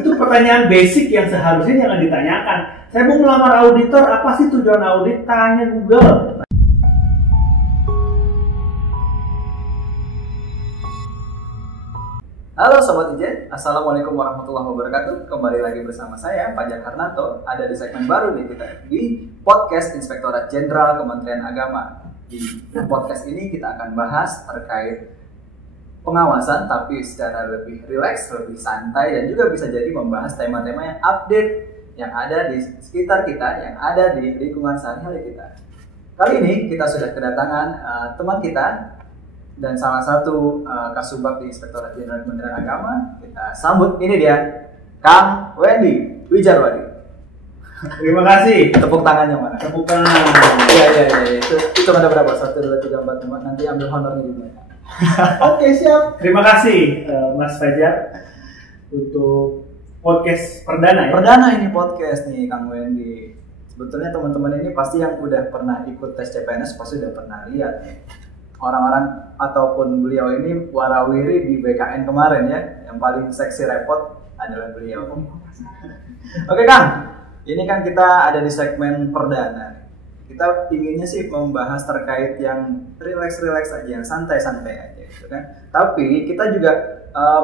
Itu pertanyaan basic yang seharusnya jangan ditanyakan. Saya mau melamar auditor, apa sih tujuan audit? Tanya Google. Halo Sobat Ijen, Assalamualaikum warahmatullahi wabarakatuh. Kembali lagi bersama saya, Fajar Harnanto. Ada di segmen baru nih kita di podcast Inspektorat Jenderal Kementerian Agama. Di podcast ini kita akan bahas terkait pengawasan, tapi secara lebih rileks, lebih santai, dan juga bisa jadi membahas tema-tema yang update yang ada di sekitar kita, yang ada di lingkungan sehari-hari kita. Kali ini kita sudah kedatangan teman kita dan salah satu Kasubag di Inspektorat Jenderal Kementerian Agama. Kita sambut, ini dia, Kang Wendy Wijarwadi. Terima kasih. Tepuk tangannya mana? Tepuk tangan. Iya. Itu ada berapa? 1, 2, 3, 4, 5. Nanti ambil honornya di mana? Oke, siap. Terima kasih Mas Fajar untuk podcast perdana ya. Perdana ini podcast nih Kang Wendy. Sebetulnya teman-teman ini pasti yang udah pernah ikut tes CPNS pasti udah pernah lihat nih. Orang-orang ataupun beliau ini warawiri di BKN kemarin ya. Yang paling seksi repot adalah beliau. Oke Kang, ini kan kita ada di segmen perdana. Kita inginnya sih membahas terkait yang relax-relax aja, yang santai-santai aja gitu kan. Tapi kita juga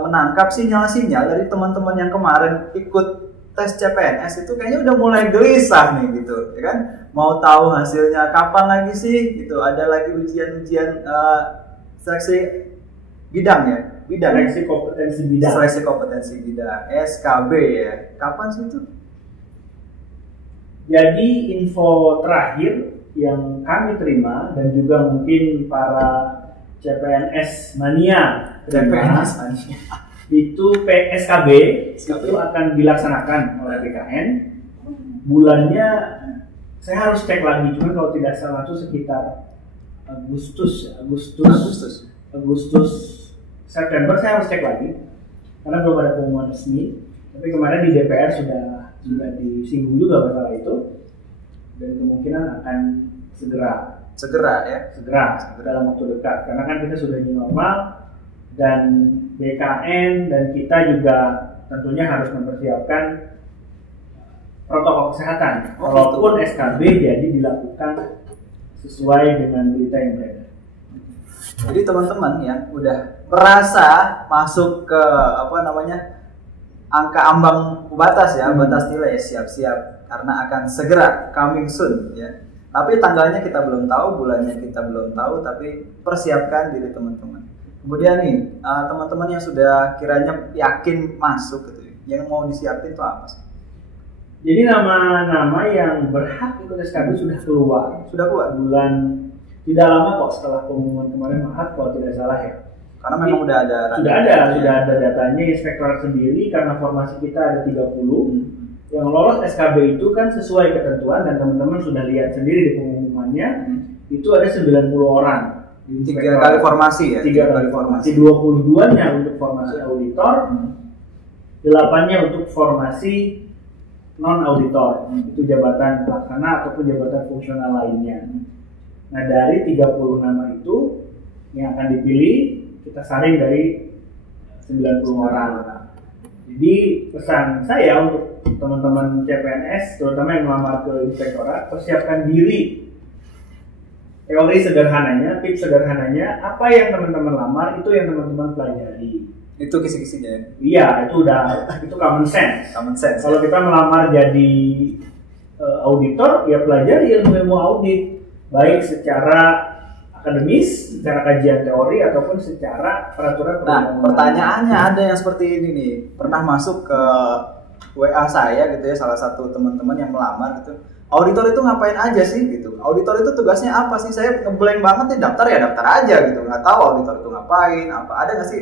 menangkap sinyal-sinyal dari teman-teman yang kemarin ikut tes CPNS itu kayaknya udah mulai gelisah nih gitu, ya kan? Mau tahu hasilnya kapan lagi sih gitu. Ada lagi ujian-ujian seleksi bidang ya, Seleksi kompetensi bidang. Seleksi kompetensi bidang, SKB ya. Kapan sih itu? Jadi info terakhir yang kami terima dan juga mungkin para CPNS mania itu PSKB itu akan dilaksanakan oleh BKN. Bulannya saya harus cek lagi, cuma kalau tidak salah itu sekitar Agustus September. Saya harus cek lagi karena belum ada pengumuman resmi. Tapi kemarin di DPR sudah disinggung juga masalah itu, dan kemungkinan akan segera dalam waktu dekat, karena kan kita sudah new normal dan BKN dan kita juga tentunya harus mempersiapkan protokol kesehatan. Walaupun SKB jadi dilakukan sesuai dengan berita yang beredar. Jadi teman-teman yang udah merasa masuk ke angka ambang batas ya, batas nilai, siap-siap karena akan segera coming soon ya. Tapi tanggalnya kita belum tahu, bulannya kita belum tahu, tapi persiapkan diri teman-teman. Kemudian nih, teman-teman yang sudah kiranya yakin masuk gitu, yang mau disiapin itu apa sih? Jadi nama-nama yang berhak ikut SKB sudah keluar bulan tidak lama kok setelah pengumuman kemarin Maret kalau tidak salah ya. Karena memang sudah ada datanya Inspektorat sendiri, karena formasi kita ada 30. Yang lolos SKB itu kan sesuai ketentuan dan teman-teman sudah lihat sendiri di pengumumannya, itu ada 90 orang. 3 kali formasi ya? 3 kali formasi. 22-nya untuk formasi auditor, 8-nya untuk formasi non-auditor. Itu jabatan pelaksana ataupun jabatan fungsional lainnya. Nah, dari 30 nama itu yang akan dipilih, kita saring dari 90 orang. Jadi pesan saya untuk teman-teman CPNS, terutama yang melamar ke Inspektorat, persiapkan diri. Teori sederhananya, tips sederhananya, apa yang teman-teman lamar itu yang teman-teman pelajari. Itu kisi-kisinya. Iya, itu common sense. Kalau kita melamar jadi auditor, ya pelajari ilmu-ilmu audit, baik secara akademis, secara kajian teori ataupun secara peraturan perundang-undangan. Nah, pertanyaannya ada yang seperti ini nih. Pernah masuk ke WA saya gitu ya, salah satu teman-teman yang melamar gitu. Auditor itu ngapain aja sih gitu? Auditor itu tugasnya apa sih? Saya ngeblank banget nih, daftar aja gitu. Nggak tahu auditor itu ngapain, apa. Ada nggak sih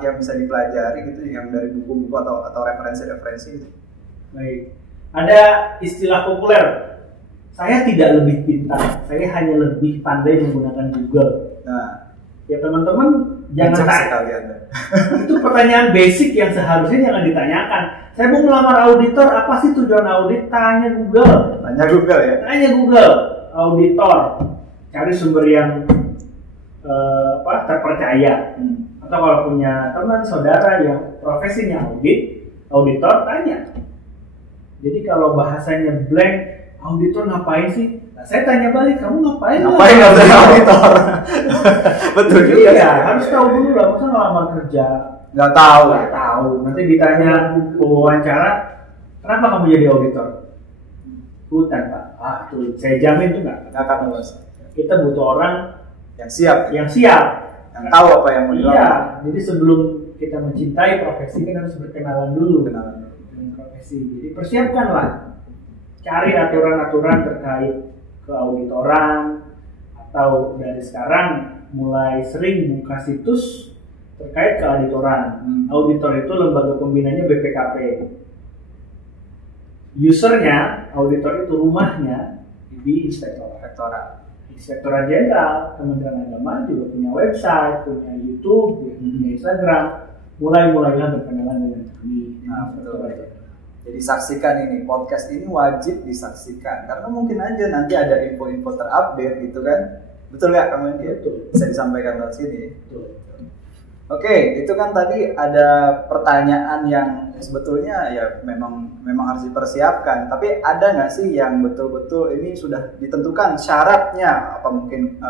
yang bisa dipelajari gitu yang dari buku-buku atau referensi-referensi gitu? Baik. Ada istilah populer. Saya tidak lebih pintar, saya hanya lebih pandai menggunakan Google. Nah, ya teman-teman jangan tanya. Itu pertanyaan basic yang seharusnya jangan ditanyakan. Saya mau melamar auditor, apa sih tujuan audit? Tanya Google. Tanya Google ya. Tanya Google. Auditor, cari sumber yang terpercaya. Atau kalau punya teman saudara yang profesinya auditor, tanya. Jadi kalau bahasanya blank, auditor ngapain sih? Nah, saya tanya balik, kamu ngapain nggak jadi auditor? Betul juga. Iya, harus tahu dulu lah, masa ngelamar kerja nggak tahu. Nanti ditanya wawancara, kenapa kamu jadi auditor? Hutan Pak. Tuh saya jamin tuh nggak akan lulus. Kita butuh orang yang siap, yang tahu apa yang mau dilakukan. Iya, jadi sebelum kita mencintai profesi kan harus berkenalan dulu dengan profesi. Jadi persiapkanlah, cari aturan-aturan terkait keauditoran, atau dari sekarang mulai sering buka situs terkait keauditoran. Auditor itu lembaga pembinanya BPKP. Usernya, auditor itu rumahnya di Inspektorat Jenderal. Kementerian Agama juga punya website, punya YouTube, punya Instagram. Mulailah berkenalan dengan kami. Betul. Jadi saksikan ini, podcast ini wajib disaksikan karena mungkin aja nanti ada info-info terupdate gitu kan. Betul nggak kamu ini? Betul. Bisa disampaikan dari sini. Betul. Oke, itu kan tadi ada pertanyaan yang sebetulnya ya memang harus dipersiapkan. Tapi ada nggak sih yang betul-betul ini sudah ditentukan syaratnya? Apa mungkin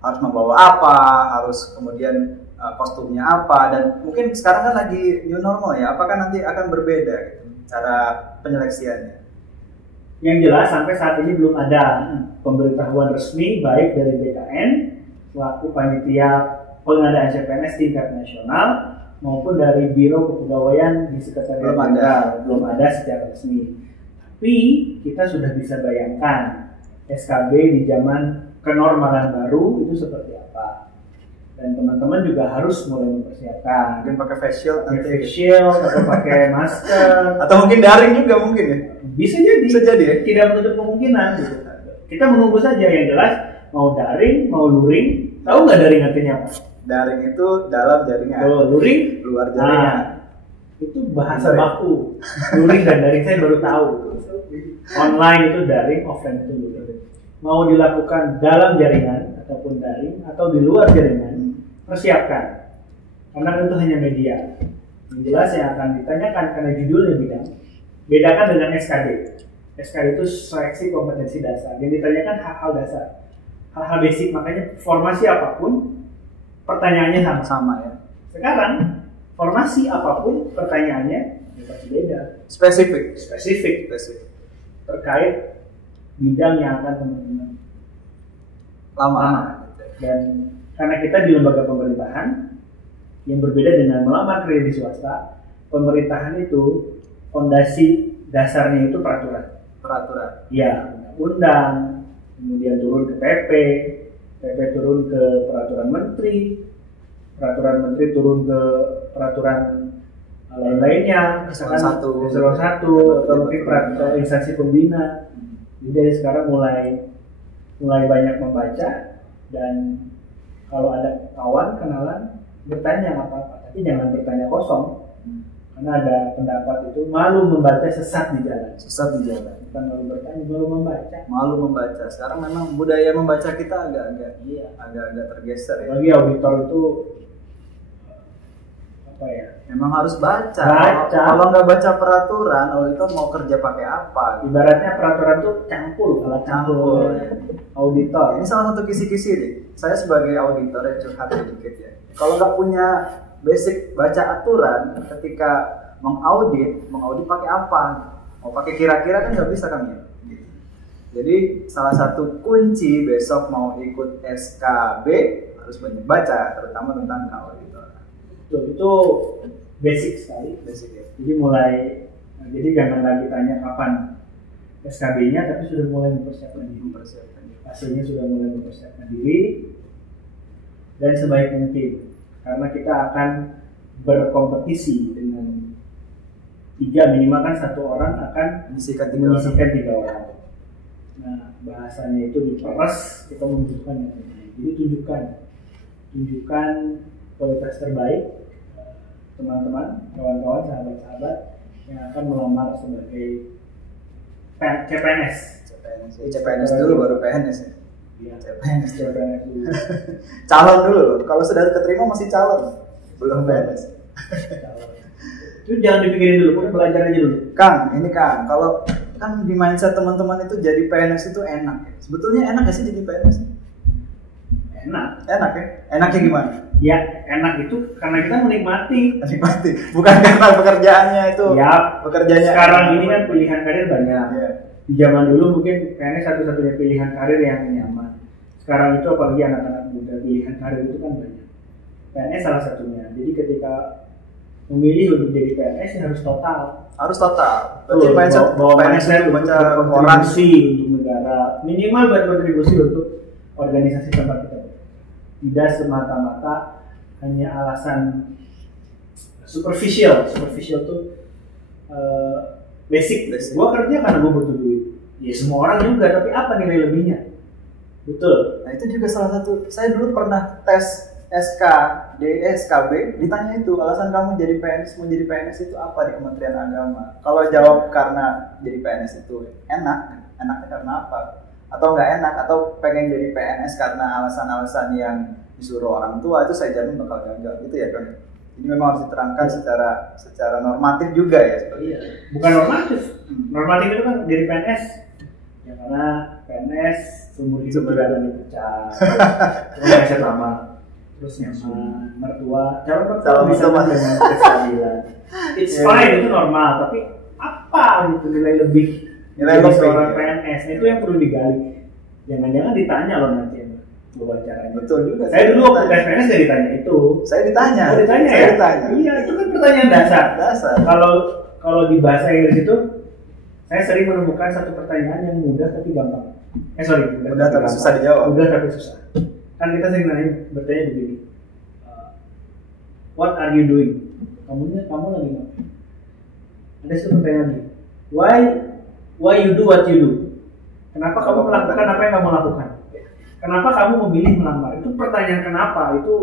harus membawa apa, harus kemudian kostumnya apa, dan mungkin sekarang kan lagi new normal ya. Apakah nanti akan berbeda gitu, cara penyeleksiannya? Yang jelas sampai saat ini belum ada pemberitahuan resmi baik dari BKN selaku panitia pengadaan CPNS tingkat nasional maupun dari Biro Kepegawaian di Sekretariat belum ada secara resmi. Tapi kita sudah bisa bayangkan SKB di zaman kenormalan baru itu seperti apa. Dan teman-teman juga harus mulai mempersiapkan. Mungkin pakai face shield atau pakai masker atau mungkin daring juga mungkin ya. Bisa jadi ya? Tidak menutup kemungkinan gitu. Kita menunggu saja, yang jelas mau daring, mau luring. Tahu nggak daring artinya apa? Daring itu dalam jaringan. Luring luar jaringan. Itu bahasa baku. Luring dan daring saya baru tahu. Online itu daring, offline itu luring. Mau dilakukan dalam jaringan ataupun daring atau di luar jaringan, persiapkan. Karena itu hanya media. Yang jelas yang akan ditanyakan karena judulnya bidang. Bedakan dengan SKD. SKD itu seleksi kompetensi dasar. Yang ditanyakan hal-hal dasar, hal-hal basic. Makanya formasi apapun pertanyaannya sama ya. Sekarang formasi apapun pertanyaannya pasti beda. Spesifik terkait bidang yang akan teman-teman lama. Dan karena kita di lembaga pemerintahan yang berbeda dengan melamar kerja di swasta, pemerintahan itu fondasi dasarnya itu peraturan. Ya, undang-undang, kemudian turun ke PP turun ke peraturan menteri turun ke peraturan lain-lainnya, eselon 1 atau mungkin instansi pembina. Jadi dari sekarang mulai banyak membaca, dan kalau ada kawan kenalan bertanya apa-apa, tapi jangan bertanya kosong. Karena ada pendapat itu malu membaca sesat di jalan. Bukan malu membaca. Sekarang memang budaya membaca kita agak tergeser ya. Bagi auditor itu apa ya? Memang harus baca. Kalau nggak baca peraturan, auditor mau kerja pakai apa? Ibaratnya peraturan itu campur auditor. Ini salah satu kisi-kisi nih. Saya sebagai auditor ya, curhat sedikit ya. Kalau nggak punya basic baca aturan, ketika mengaudit pakai apa? Mau pakai kira-kira kan nggak bisa kan ya? Jadi salah satu kunci besok mau ikut SKB harus banyak baca, terutama tentang auditor. Itu basic sekali. Ya. Jadi jangan lagi tanya kapan SKB-nya, tapi sudah mulai mempersiapkan diri. Hasilnya sudah mulai mempersiapkan diri, dan sebaik mungkin. Karena kita akan berkompetisi dengan 3, minimal kan 1 orang akan menyisikan 3 orang. Nah, bahasanya itu diperas, kita menunjukkan yang terbaik. Jadi tunjukkan kualitas terbaik teman-teman, kawan-kawan, sahabat-sahabat yang akan melamar sebagai CPNS. CPNS dulu baru PNS ya. Iya, CPNS. CPNS dulu. Calon dulu loh. Kalau sudah keterima masih calon, belum PNS. Itu jangan dipikirin dulu, pokoknya belajar aja dulu. Kang, ini Kang, kalau kan di mindset teman-teman itu jadi PNS itu enak. Sebetulnya enak gak sih jadi PNS? Enak. Enak ya? Enaknya gimana? Ya, enak itu karena kita menikmati. Menikmati. Bukan karena pekerjaannya itu. Ya, Pekerjaannya. sekarang ini kan pilihan karir banyak. Iya. Di zaman dulu mungkin PNS satu-satunya pilihan karir yang nyaman. Sekarang itu apalagi anak-anak muda, pilihan karir itu kan banyak. PNS salah satunya. Jadi ketika memilih untuk jadi PNS ya harus total. Harus total. Berarti mindset bawa PNS itu untuk baca koran. berkontribusi untuk negara, minimal berkontribusi untuk organisasi tempat kita bekerja. Tidak semata-mata hanya alasan superficial tuh basic. Gua kerja karena gua butuh duit. Ya semua orang juga, tapi apa nilai lebihnya? Betul. Nah itu juga salah satu. Saya dulu pernah tes SKB, ditanya itu alasan kamu jadi PNS, mau jadi PNS itu apa di Kementerian Agama. Kalau jawab karena jadi PNS itu enaknya karena apa? Atau nggak enak, atau pengen jadi PNS karena alasan-alasan yang disuruh orang tua, itu saya jamin bakal gagal gitu ya kan. Ini memang harus diterangkan secara normatif juga ya. Iya. Bukan normatif. Normatif itu kan jadi PNS. Ya karena PNS seumur hidup tidak akan dipecat. Terus lama. Terus nyaman, mertua, calon bisa dengan kestabilan. It's fine, itu normal. Tapi apa gitu nilai lebih seorang PNS? Itu yang perlu digali. Jangan-jangan ditanya loh nanti wawancaranya. Betul juga. Saya dulu waktu tes PNS saya ditanya itu. Saya ditanya. Oh, ditanya saya ya? ditanya. Iya, itu kan pertanyaan dasar. Kalau di bahasa Inggris itu saya sering menemukan satu pertanyaan yang mudah tapi gampang. Mudah tapi susah dijawab. Mudah tapi susah. Kan kita sering bertanya begini, what are you doing? Kamu lagi ngapain? Ada satu pertanyaan lagi, why you do what you do? Kenapa kamu melakukan apa yang kamu lakukan? Kenapa kamu memilih melamar? Itu pertanyaan kenapa itu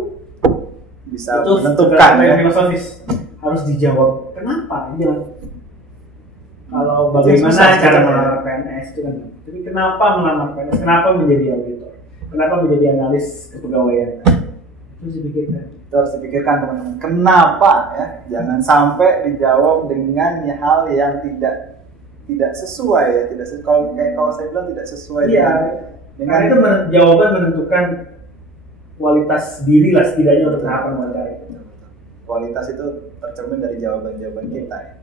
bisa menentukan ya. Filosofis harus dijawab. Kenapa? Kalau bagaimana cara melamar PNS itu kan. Tapi kenapa melamar PNS? Kenapa menjadi auditor? Kenapa menjadi analis kepegawaian? Itu harus dipikirkan teman-teman. Kenapa ya? Jangan sampai dijawab dengan hal yang tidak sesuai ya. Kalau saya bilang tidak sesuai. Iya. Dengan itu jawaban menentukan kualitas diri lah setidaknya untuk tahapan wawancara. Kualitas itu tercermin dari jawaban-jawaban kita ya.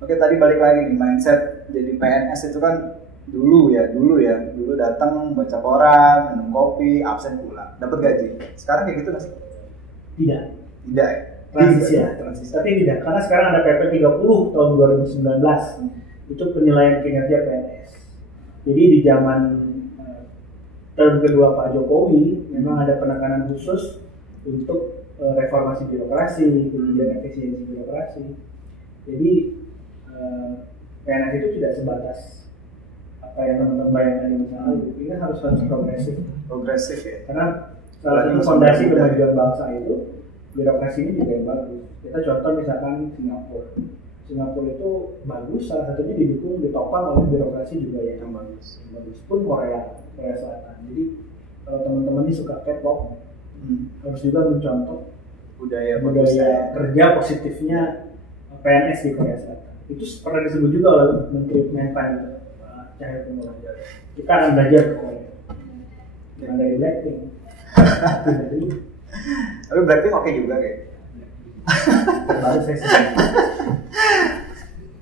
Oke, tadi balik lagi nih mindset jadi PNS itu kan dulu datang baca koran, minum kopi, absen pulang, dapat gaji. Sekarang kayak gitu nggak sih? Tidak ya? Transisi. Tapi tidak, karena sekarang ada PP 30 tahun 2019 itu penilaian kinerja PNS. Jadi di zaman term kedua Pak Jokowi memang ada penekanan khusus untuk reformasi birokrasi, kemudian efisiensi birokrasi. Jadi PNS itu tidak sebatas apa yang teman-teman bayangkan di masa lalu. Ini harus progresif ya. Karena salah satu fondasi kemajuan bangsa itu birokrasi ini juga yang bagus. Kita contoh misalkan Singapura itu bagus, salah satunya ditopang oleh birokrasi juga yang bagus. Pun Korea Selatan. Jadi kalau teman-teman ini suka K-pop, harus juga mencontoh budaya kerja positifnya PNS di Korea Selatan. Itu pernah disebut juga oleh Menteri Menpan itu, Cahaya Kumolo. Kita akan belajar ke Korea. Jangan dari Blackpink. Tapi Blackpink oke juga kayak. Baru saya sedang.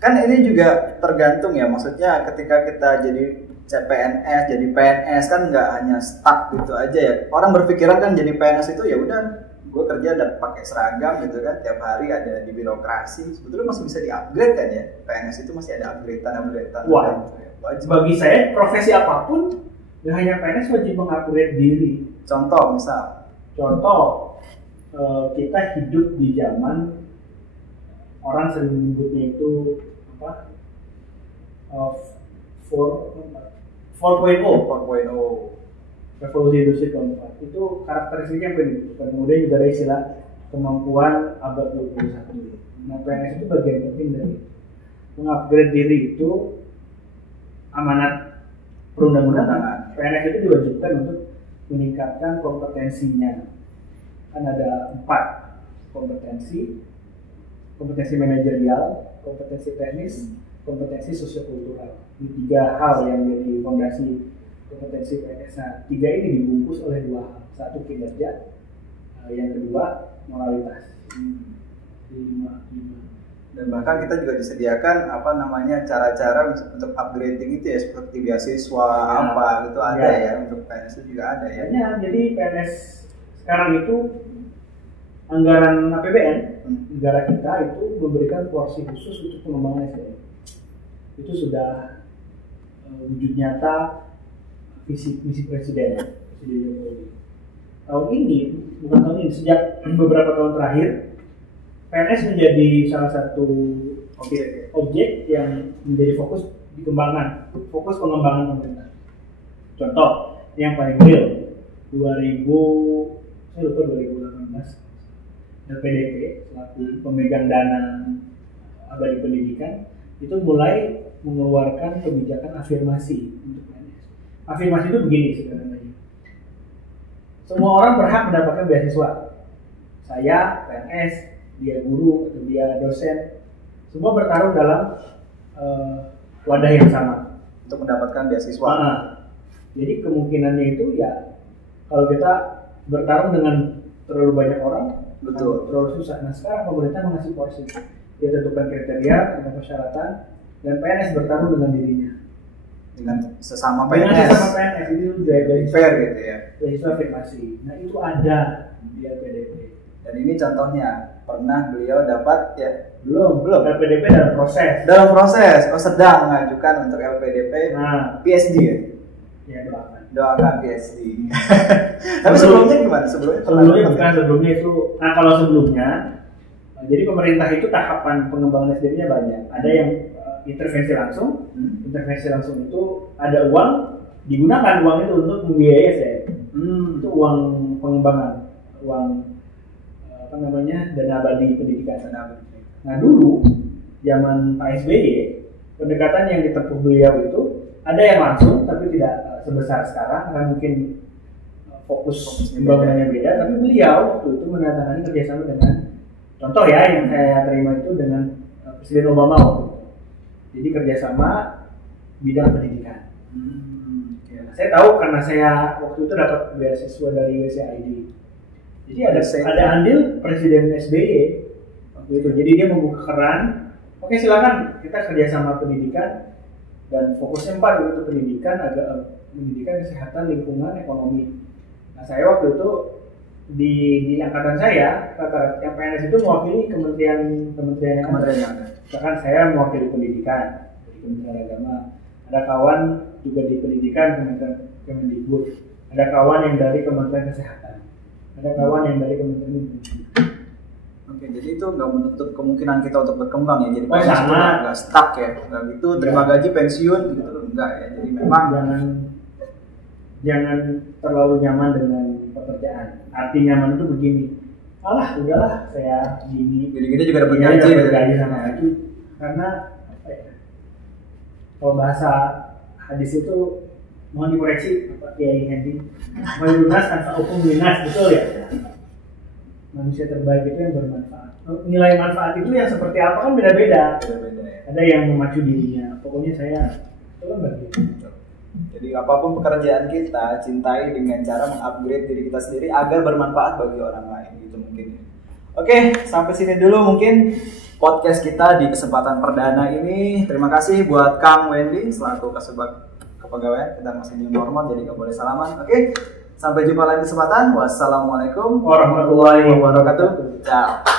Kan ini juga tergantung ya, maksudnya ketika kita jadi CPNS, jadi PNS kan nggak hanya stuck gitu aja ya. Orang berpikiran kan jadi PNS itu ya udah gue kerja dan pakai seragam gitu kan, tiap hari ada di birokrasi. Sebetulnya masih bisa di-upgrade kan ya, PNS itu masih ada upgrade-an. Wah, gitu ya. Bagi saya profesi apapun, nggak hanya PNS wajib mengupgrade diri. Contoh kita hidup di zaman orang sering menyebutnya itu apa? 4.0 revolusi industri keempat. Itu karakteristiknya apa nih? Kemudian juga ada istilah kemampuan abad 21. Nah, PNS itu bagian penting dari mengupgrade diri itu amanat perundang-undangan. PNS itu diwajibkan untuk meningkatkan kompetensinya. Kan ada 4 kompetensi manajerial, kompetensi teknis, kompetensi sosiokultural. Ini 3 hal yang menjadi fondasi kompetensi PNS. Nah, 3 ini dibungkus oleh 2 hal. 1 kinerja, yang kedua moralitas. 5. Dan bahkan kita juga disediakan cara-cara untuk upgrading itu ya, seperti beasiswa apa gitu ada ya, untuk PNS itu juga ada ya. Jadi PNS sekarang itu anggaran APBN negara kita itu memberikan porsi khusus untuk pengembangan SDM. Itu sudah wujud nyata misi Presiden Jokowi. Bukan tahun ini, sejak beberapa tahun terakhir PNS menjadi salah satu objek yang menjadi fokus pengembangan pemerintah. Contoh yang paling real 2018 LPDP selaku pemegang dana abadi pendidikan itu mulai mengeluarkan kebijakan afirmasi untuk PNS. Afirmasi itu begini sebenarnya. Semua orang berhak mendapatkan beasiswa. Saya PNS, dia guru atau dia dosen, semua bertarung dalam wadah yang sama untuk mendapatkan beasiswa. Jadi kemungkinannya itu ya kalau kita bertarung dengan terlalu banyak orang, betul, terlalu susah. Nah sekarang pemerintah mengasih porsi, dia tentukan kriteria, dengan persyaratan, dan PNS bertarung dengan dirinya. Dengan sesama PNS. Itu juga fair gitu ya. Beasiswa afirmasi. Nah itu ada di LPDP. Dan ini contohnya pernah beliau dapat ya? Belum. LPDP dalam proses. Sedang mengajukan untuk LPDP. PSD ya? Ya doakan PSD. Tapi sebelumnya gimana? Sebelumnya itu. Nah kalau sebelumnya, jadi pemerintah itu tahapan pengembangan SDM-nya banyak. Ada yang intervensi langsung. Intervensi langsung itu ada uang, digunakan uang itu untuk membiayai SDM. Itu uang pengembangan, uang dana abadi pendidikan. Nah dulu zaman Pak SBY, pendekatan yang ditempuh beliau itu ada yang langsung tapi tidak sebesar sekarang karena mungkin fokus pembangunannya beda. Tapi beliau waktu itu menandatangani kerjasama dengan, contoh ya yang saya terima itu dengan Presiden Obama waktu itu. Jadi kerjasama bidang pendidikan. Saya tahu karena saya waktu itu dapat beasiswa dari USAID. Jadi ada andil Presiden SBY waktu itu. Jadi dia membuka keran. Oke silakan kita kerjasama pendidikan dan fokusnya 4 untuk pendidikan, pendidikan, kesehatan, lingkungan, ekonomi. Nah saya waktu itu di angkatan saya yang PNS itu mewakili kementerian yang ada. Misalkan saya mewakili pendidikan dari Kementerian Agama. Ada kawan juga di pendidikan Kemendikbud. Ada kawan yang dari Kementerian Kesehatan. Ada kawan yang dari Kementerian Lingkungan. Oke, jadi itu nggak menutup kemungkinan kita untuk berkembang ya. Jadi PNS itu nggak stuck ya, nggak gitu terima gaji pensiun gitu, enggak ya. Jadi memang jangan terlalu nyaman dengan pekerjaan. Arti nyaman itu begini, udahlah saya gini juga dapat gaji sama itu. Karena kalau bahasa hadis itu mohon dikoreksi Pak Kiai Hendi, mayoritas tanpa hukum dinas, betul ya? Manusia terbaik itu yang bermanfaat. Nilai manfaat itu yang seperti apa kan beda-beda. Ada yang memacu dirinya. Pokoknya saya itu kan begitu. Jadi apapun pekerjaan kita, cintai dengan cara mengupgrade diri kita sendiri agar bermanfaat bagi orang lain gitu mungkin. Oke, sampai sini dulu mungkin podcast kita di kesempatan perdana ini. Terima kasih buat Kang Wendy selaku Kasubag Kepegawaian. Kita masih new normal jadi nggak boleh salaman. Oke, sampai jumpa lagi kesempatan. Wassalamualaikum warahmatullahi wabarakatuh. Ciao.